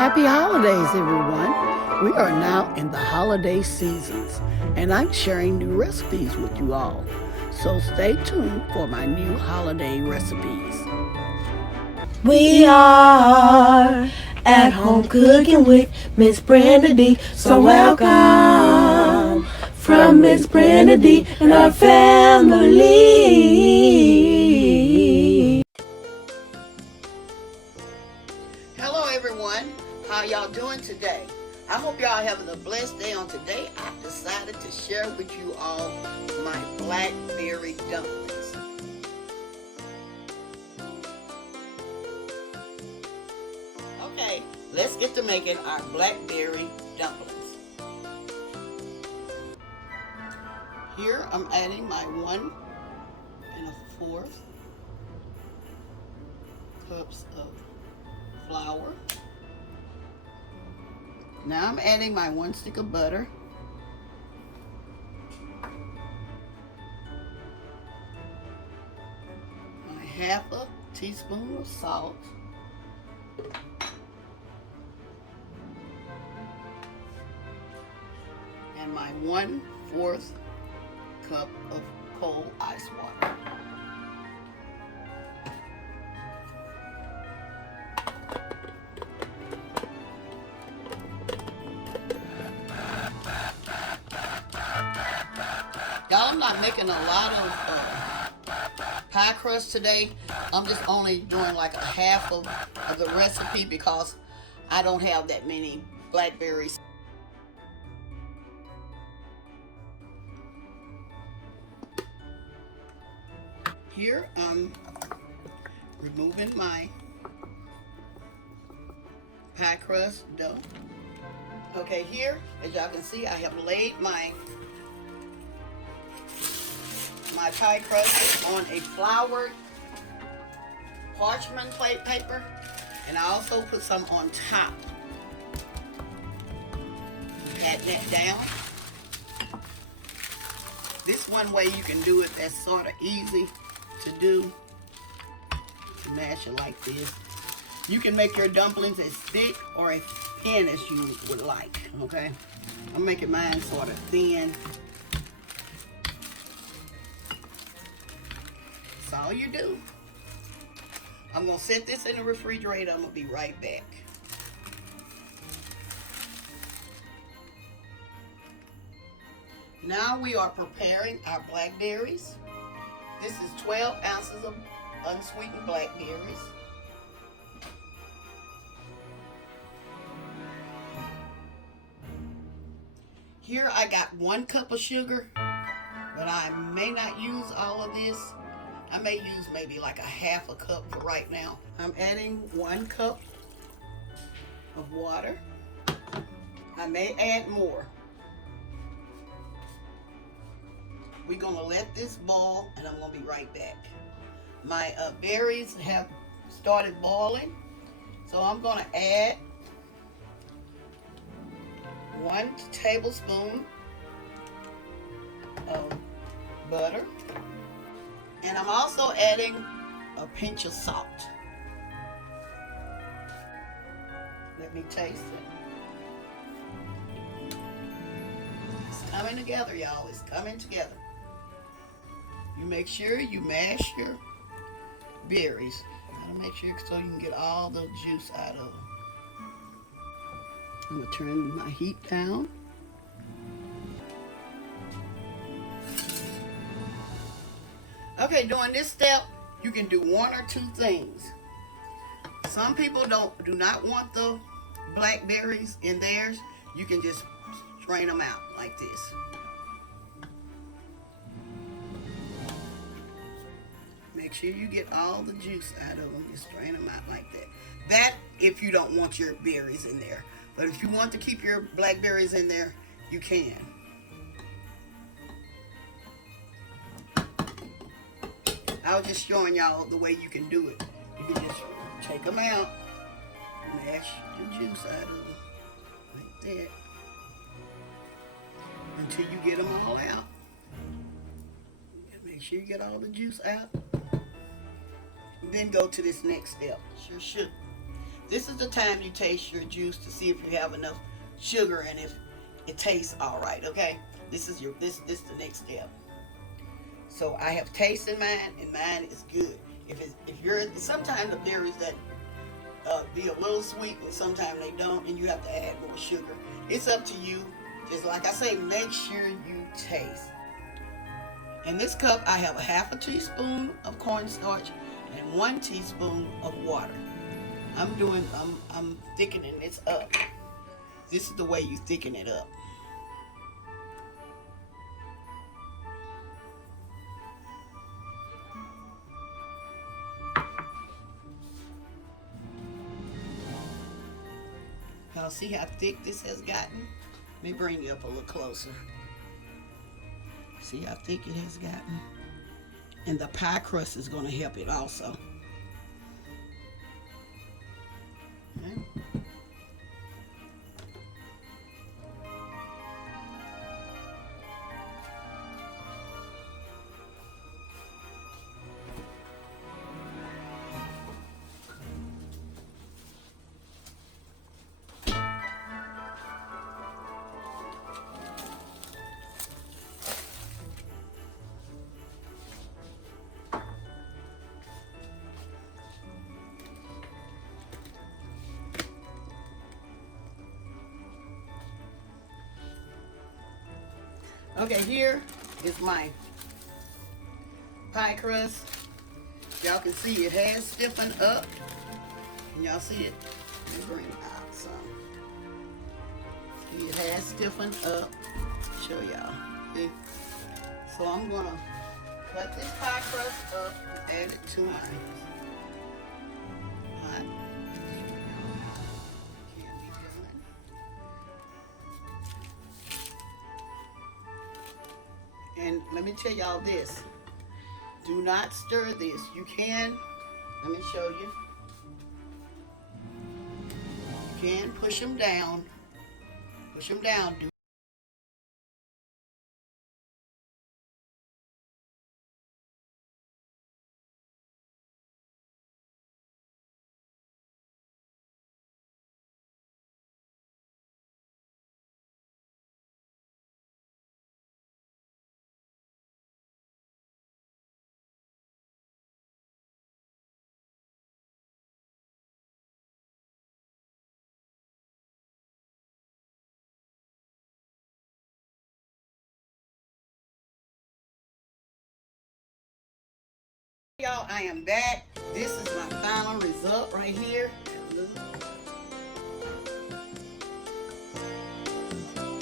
Happy holidays, everyone. We are now in the holiday seasons, and I'm sharing new recipes with you all. So stay tuned for my new holiday recipes. We are at home cooking with Miss Brenda D. So welcome from Miss Brenda D and our family. Hello, everyone. How y'all doing today? I hope y'all having a blessed day. On today, I've decided to share with you all my Blackberry Dumplings. Okay, let's get to making our Blackberry Dumplings. Here, I'm adding my 1 1/4 cups of flour. Now I'm adding my 1 stick of butter. My 1/2 teaspoon of salt. And my 1/4 cup of cold ice water. Y'all, I'm not making a lot of pie crust today. I'm just only doing like 1/2 of the recipe because I don't have that many blackberries. Here I'm removing my pie crust dough. Okay, here, as y'all can see, I have laid my pie crust on a floured parchment plate paper, and I also put some on top. Pat that down. This one way you can do it that's sort of easy to do. To mash it like this. You can make your dumplings as thick or as thin as you would like, okay? I'm making mine sort of thin. That's all you do. I'm gonna set this in the refrigerator. I'm gonna be right back. Now we are preparing our blackberries. This is 12 ounces of unsweetened blackberries. Here I got 1 cup of sugar, but I may not use all of this. I may use maybe like 1/2 cup for right now. I'm adding 1 cup of water. I may add more. We're gonna let this boil and I'm gonna be right back. My berries have started boiling, so I'm gonna add 1 tablespoon of butter. And I'm also adding a pinch of salt. Let me taste it. It's coming together, y'all. It's coming together. You make sure you mash your berries. Gotta make sure so you can get all the juice out of them. I'm gonna turn my heat down. Okay, during this step, you can do 1 or 2 things. Some people do not want the blackberries in theirs. You can just strain them out like this. Make sure you get all the juice out of them. Just strain them out like that. That if you don't want your berries in there. But if you want to keep your blackberries in there, you can. I was just showing y'all the way you can do it. You can just take them out, mash the juice out of them like that until you get them all out. Make sure you get all the juice out. Then go to this next step. This is the time you taste your juice to see if you have enough sugar and if it tastes all right. Okay, this is the next step. So I have tasted mine, and mine is good. If you're sometimes the berries that be a little sweet, and sometimes they don't, and you have to add more sugar. It's up to you. Just like I say, make sure you taste. In this cup, I have a half a teaspoon of cornstarch and 1 teaspoon of water. I'm thickening this up. This is the way you thicken it up. Now see how thick this has gotten? Let me bring you up a little closer. See how thick it has gotten? And the pie crust is going to help it also. Okay. Okay, here is my pie crust. Y'all can see it has stiffened up. Can y'all see it? Let me bring it out some. See, it has stiffened up. Show y'all. See? So I'm gonna cut this pie crust up and add it to mine. All right. And let me tell y'all this. Do not stir this. You can, let me show you. You can push them down. Push them down. Y'all, I am back. This is my final result right here. Look. I'm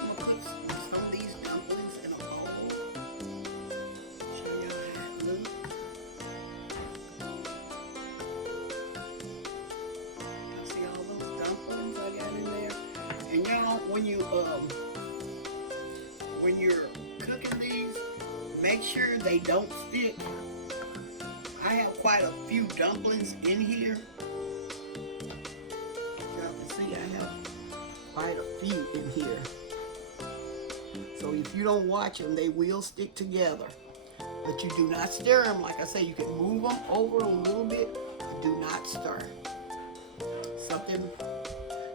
gonna put some of these dumplings in a bowl. Show y'all how it looks. Y'all see all those dumplings I got in there? And y'all, when you're cooking these, make sure they don't stick. I have quite a few dumplings in here. Y'all can see I have quite a few in here. So if you don't watch them, they will stick together. But you do not stir them. Like I say, you can move them over a little bit, but do not stir.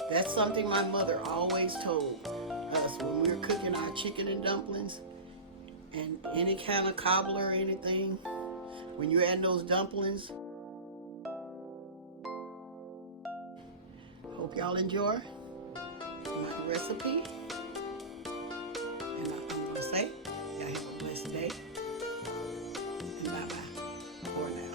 That's something my mother always told us when we were cooking our chicken and dumplings and any kind of cobbler or anything. When you're adding those dumplings, hope y'all enjoy my recipe. And I'm going to say, y'all have a blessed day. And bye-bye for now.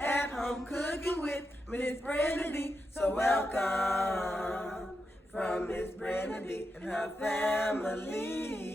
At home cooking with Miss Brenda D. So welcome from Miss Brenda D and her family.